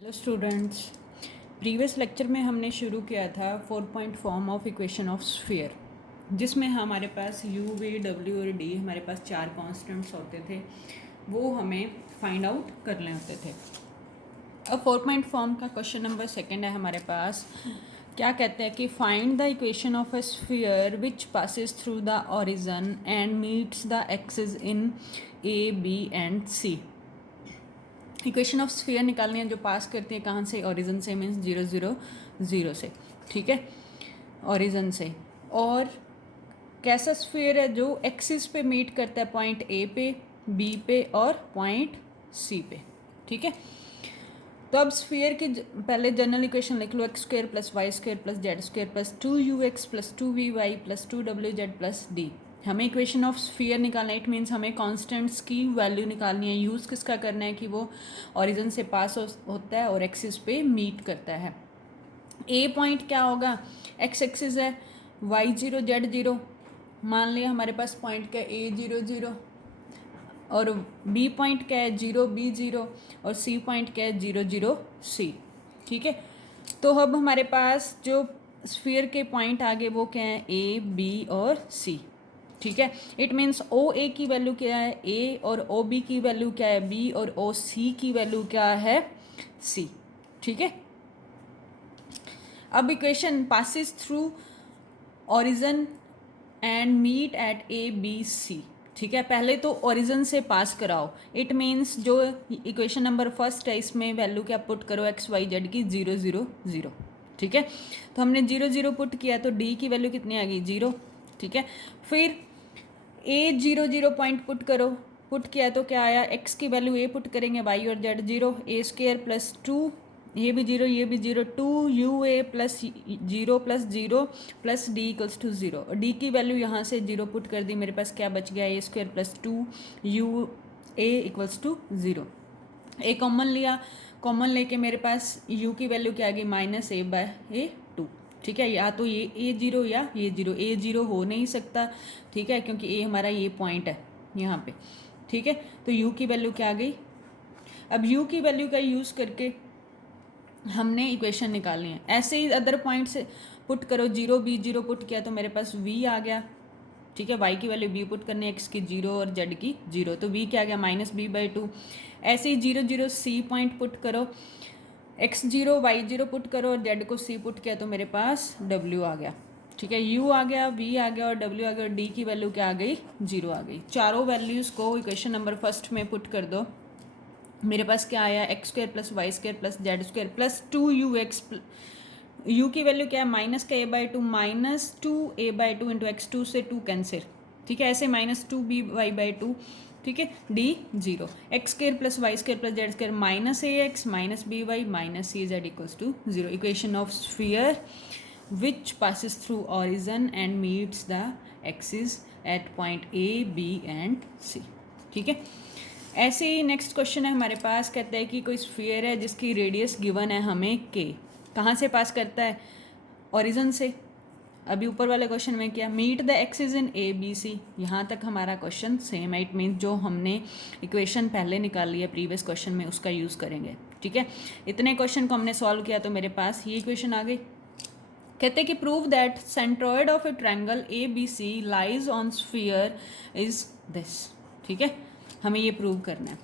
Hello students, previous lecture में हमने शुरू किया था 4 point form of equation of sphere, जिसमें हमारे पास यू वी डब्ल्यू और डी हमारे पास 4 कांस्टेंट्स होते थे, वो हमें फाइंड आउट करने होते थे। अब 4 पॉइंट फॉर्म का क्वेश्चन नंबर 2 है हमारे पास। क्या कहते हैं कि find the equation of a sphere which passes through the origin and meets the axis in A B and C. Equation of sphere निकालनी है जो पास करती है कहाँ से, ओरिजन से, मीन्स 0 0 0 से। ठीक है, ओरिजन से। और कैसा स्फीयर है जो एक्सिस पे मीट करता है, पॉइंट ए पे, बी पे और पॉइंट सी पे। ठीक है, तो अब स्फीयर की पहले जनरल इक्वेशन लिख लो, x square plus y square plus z square plus 2ux plus 2vy plus 2wz plus d. हमें इक्वेशन ऑफ स्फीयर निकालना है, इट मीन्स हमें कांस्टेंट्स की वैल्यू निकालनी है। यूज़ किसका करना है कि वो ओरिजिन से पास होता है और एक्सिस पे मीट करता है। ए पॉइंट क्या होगा, एक्स एक्सिस है, वाई 0 जेड 0। मान लिया हमारे पास पॉइंट का ए 0 0, और बी पॉइंट क्या है 0 बी 0, और सी पॉइंट क्या है 0 0 सी। ठीक है, तो अब हमारे पास जो स्फीयर के पॉइंट आगे वो क्या है, ए बी और सी। ठीक है, इट मीन्स ओ ए की वैल्यू क्या है ए, और ओ बी की वैल्यू क्या है बी, और ओ सी की वैल्यू क्या है सी। ठीक है, अब equation passes through origin and meet at A B C. ठीक है, पहले तो ओरिजन से पास कराओ, इट मीन्स जो इक्वेशन नंबर फर्स्ट है इसमें वैल्यू क्या पुट करो, एक्स वाई जेड की 0 0 0। ठीक है, तो हमने 0 0 पुट किया तो डी की वैल्यू कितनी आ गई 0। ठीक है, फिर ए 0 0 पॉइंट पुट करो, पुट किया तो क्या आया, एक्स की वैल्यू ए पुट करेंगे, वाई और जेड 0, ए स्क्र प्लस 2, ये भी 0 ये भी 0, 2u a plus 0 plus 0 plus d equals to 0। और डी की वैल्यू यहाँ से 0 पुट कर दी, मेरे पास क्या बच गया, a square plus 2u a equals to 0। A common लिया, कॉमन लेके मेरे पास u की वैल्यू क्या आ गई, माइनस ए बाय ए 2। ठीक है, या तो ये ए 0 या ये 0, ए 0 हो नहीं सकता। ठीक है, क्योंकि ए हमारा ये पॉइंट है यहाँ पे। ठीक है, तो u की वैल्यू क्या आ गई। अब u की वैल्यू का यूज़ करके हमने इक्वेशन निकालनी है। ऐसे ही अदर पॉइंट से पुट करो, 0 बी 0 पुट किया तो मेरे पास v आ गया। ठीक है, y की वैल्यू b पुट करनी है, x की 0 और z की 0, तो v क्या आ गया, माइनस बी बाई 2। ऐसे ही 0 0 c पॉइंट पुट करो, x 0 y 0 पुट करो और z को c पुट किया तो मेरे पास w आ गया। ठीक है, u आ गया, v आ गया और w आ गया, और d की वैल्यू क्या आ गई, 0 आ गई। चारों वैल्यूज़ को इक्वेशन नंबर फर्स्ट में पुट कर दो, मेरे पास क्या आया, x square plus y square plus z square plus 2ux, u की वैल्यू क्या है, माइनस का a by 2, minus 2a by 2 into x, 2 से 2 कैंसिल। ठीक है, ऐसे माइनस 2b वाई बाई 2। ठीक है, d 0, x square plus y square plus z square minus a x minus b y minus c z equals to 0। Equation of sphere which passes through origin and meets the axis at point a B and c. ठीक है, ऐसे ही next question है हमारे पास, कहता है कि कोई sphere है जिसकी रेडियस गिवन है हमें के, कहाँ से पास करता है, ओरिजन से। अभी ऊपर वाले क्वेश्चन में क्या, meet the axis in A B C. यहाँ तक हमारा क्वेश्चन सेम है, इट मीन्स जो हमने इक्वेशन पहले निकाल लिया प्रीवियस क्वेश्चन में उसका यूज़ करेंगे। ठीक है, इतने क्वेश्चन को हमने सॉल्व किया तो मेरे पास ये इक्वेशन आ गई। कहते हैं कि prove that centroid of a triangle A B C lies on sphere is this. ठीक है, हमें ये प्रूव करना है।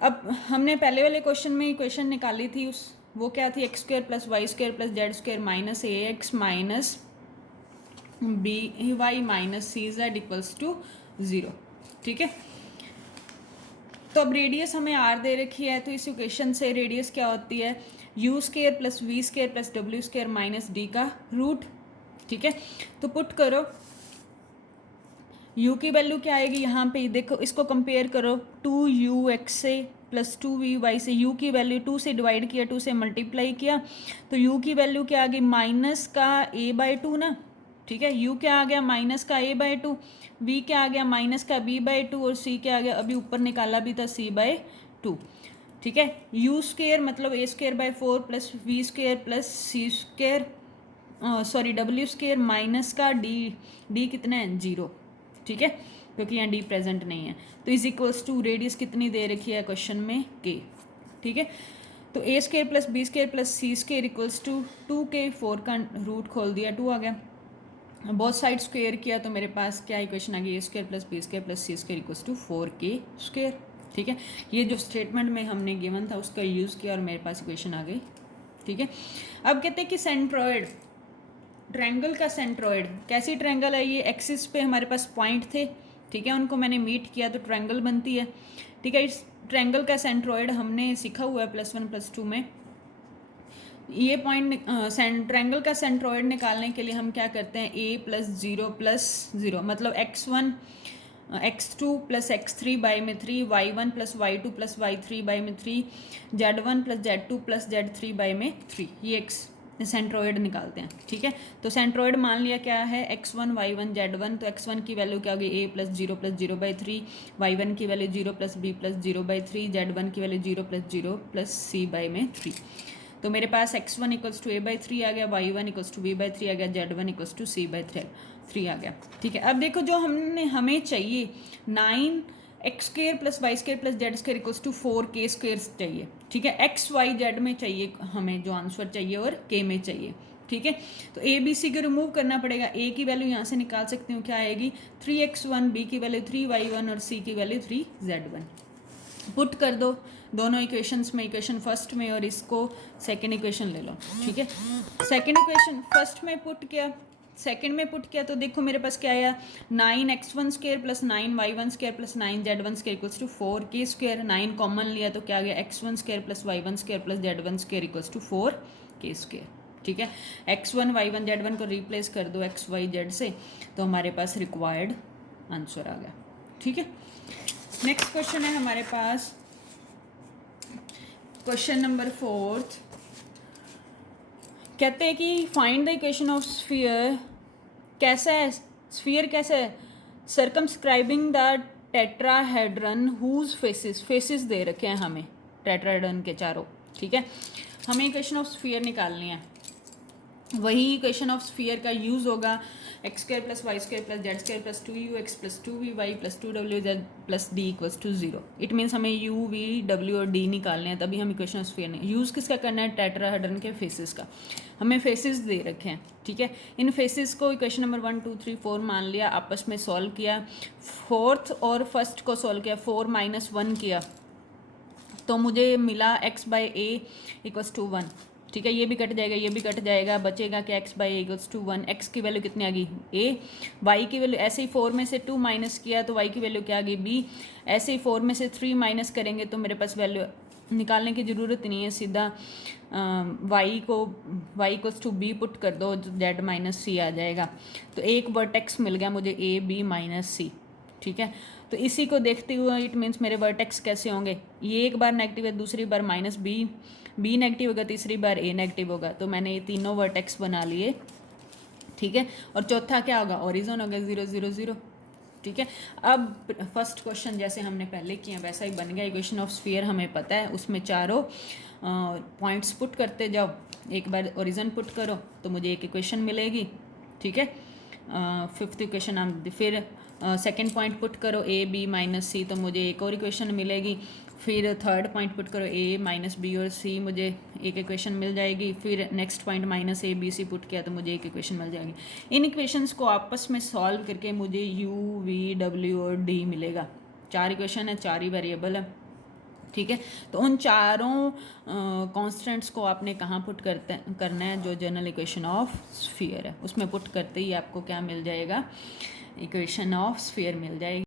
अब हमने पहले वाले क्वेश्चन में इक्वेशन निकाली थी, उस वो क्या थी, x square plus y square plus z square minus a x minus b y minus c z equals to 0। ठीक है, तो अब रेडियस हमें आर दे रखी है, तो इस इक्वेशन से रेडियस क्या होती है, u square plus v square plus डब्ल्यू स्क्वायर माइनस डी का रूट। ठीक है, तो पुट करो, u की वैल्यू क्या आएगी, यहाँ पे देखो इसको कंपेयर करो, 2ux से प्लस 2vy से, u की वैल्यू 2 से डिवाइड किया, 2 से मल्टीप्लाई किया, तो u की वैल्यू क्या आ गई, माइनस का a बाई 2 ना। ठीक है, u क्या आ गया, माइनस का a बाई 2, v क्या आ गया, माइनस का b बाई 2, और c क्या आ गया, अभी ऊपर निकाला भी था c बाई 2। ठीक है, u स्क्र मतलब a square by 4 plus v square plus c square sorry w square minus का d कितना है 0। ठीक है, क्योंकि यहाँ डी प्रेजेंट नहीं है, तो इज इक्वल्स टू रेडियस कितनी दे रखी है क्वेश्चन में के। ठीक है, तो a square plus b square plus c square equals to 2k, 4 का रूट खोल दिया 2 आ गया, बहुत साइड स्क्वेयर किया तो मेरे पास क्या इक्वेशन आ गई, a square plus b square plus c square equals to 4k square. ठीक है, ये जो स्टेटमेंट में हमने गिवन था उसका यूज़ किया और मेरे पास इक्वेशन आ गई। ठीक है, अब कहते हैं कि सेंट्रॉयड, ट्रायंगल का सेंट्रॉयड, कैसी ट्रायंगल है ये, एक्सिस पे हमारे पास पॉइंट थे, ठीक है, उनको मैंने मीट किया तो ट्रायंगल बनती है। ठीक है, इस ट्रायंगल का सेंट्रॉयड हमने सीखा हुआ है +1 +2 में। ये पॉइंट ट्रायंगल का सेंट्रॉयड निकालने के लिए हम क्या करते हैं, a+0+0 मतलब x1 x2 + x3 बाई में 3, y1 + y2 + y3 बाई में 3, z1 + z2 + z3 बाई में 3, ये एक्स सेंट्रॉयड निकालते हैं। ठीक है, तो सेंट्रॉयड मान लिया क्या है, x1 y1 z1, तो x1 की वैल्यू क्या होगी, a+0+0/3, y1 की वैल्यू 0+b+0/3, z1 की वैल्यू 0+0+c बाई में 3। तो मेरे पास x1 = a/3 आ गया, y1 = b/3 आ गया, z1 = c/3 आ गया। ठीक है, अब देखो जो हमें चाहिए 9x² + y² + z² = 4k² चाहिए। ठीक है, x y z में चाहिए हमें जो आंसर चाहिए और k में चाहिए। ठीक है, तो a b c को रिमूव करना पड़ेगा, a की वैल्यू यहाँ से निकाल सकती हूँ, क्या आएगी 3x1, b की वैल्यू 3y1 और c की वैल्यू 3z1। पुट कर दो दोनों इक्वेशंस में, इक्वेशन फर्स्ट में और इसको सेकंड इक्वेशन ले लो। ठीक है, सेकंड इक्वेशन फर्स्ट में पुट किया, सेकंड में पुट किया तो देखो मेरे पास क्या आया, 9x1² + 9y1² + 9z1² = 4k²। 9 common लिया तो क्या आ गया, x1² + y1² + z1² = 4k²। ठीक है, x1 y1 z1 को रिप्लेस कर दो x y z से, तो हमारे पास रिक्वायर्ड आंसर आ गया। ठीक है, नेक्स्ट क्वेश्चन है हमारे पास, क्वेश्चन नंबर 4। कहते हैं कि find the equation of sphere. कैसा है स्फीयर, कैसा है, circumscribing the tetrahedron whose faces दे रखे हैं हमें टेट्राहेड्रन के चारों। ठीक है, हमें इक्वेशन ऑफ स्फीयर निकालनी है, वही इक्वेशन ऑफ स्फीयर का यूज़ होगा, x² + y² + z² + 2ux + 2vy + 2wz + d = 0। It means हमें u v w और d निकालने हैं, तभी हम इक्वेशन ऑफ स्फीयर नहीं, यूज़ किसका करना है, टेट्राहेड्रन के फेसिस का। हमें फेसिस दे रखे हैं। ठीक है, इन फेसिस को इक्वेशन नंबर 1 2 3 4 मान लिया, आपस में सॉल्व किया, फोर्थ और फर्स्ट को सॉल्व किया, 4 - 1 किया तो मुझे मिला x/a = 1। ठीक है, ये भी कट जाएगा, ये भी कट जाएगा, बचेगा कि x/a = 1। x की वैल्यू कितनी आ गई a, y की वैल्यू ऐसे ही 4 में से 2 माइनस किया तो y की वैल्यू क्या आ गई b, ऐसे ही 4 में से 3 माइनस करेंगे तो मेरे पास वैल्यू निकालने की ज़रूरत नहीं है, सीधा y = b पुट कर दो, z - c आ जाएगा। तो एक वर्टेक्स मिल गया मुझे a b - c। ठीक है, तो इसी को देखते हुए इट मीन्स मेरे वर्टेक्स कैसे होंगे, ये एक बार नेगेटिव है, दूसरी बार -b नेगेटिव होगा, तीसरी बार a नेगेटिव होगा, तो मैंने ये तीनों वर्टेक्स बना लिए। ठीक है, और चौथा क्या होगा, ओरिजिन होगा 0 0 0। ठीक है, अब फर्स्ट क्वेश्चन जैसे हमने पहले किया वैसा ही बन गया, इक्वेशन ऑफ स्फीयर हमें पता है, उसमें चारों पॉइंट्स पुट करते जाओ, एक बार ओरिजिन पुट करो तो मुझे एक इक्वेशन मिलेगी। ठीक है, फिफ्थ इक्वेशन हम फिर सेकेंड पॉइंट पुट करो a b - c तो मुझे एक और इक्वेशन मिलेगी, फिर थर्ड पॉइंट पुट करो a - b और c, मुझे एक इक्वेशन मिल जाएगी, फिर next point -a b c put किया तो मुझे एक इक्वेशन मिल जाएगी। इन इक्वेशंस को आपस में सॉल्व करके मुझे u v w और d मिलेगा। 4 इक्वेशन है, 4 ही वेरिएबल है। ठीक है, तो उन चारों कॉन्स्टेंट्स को आपने कहाँ पुट करना है, जो जनरल इक्वेशन ऑफ स्फीयर है उसमें पुट करते ही आपको क्या मिल जाएगा, इक्वेशन ऑफ स्फीयर मिल जाएगी।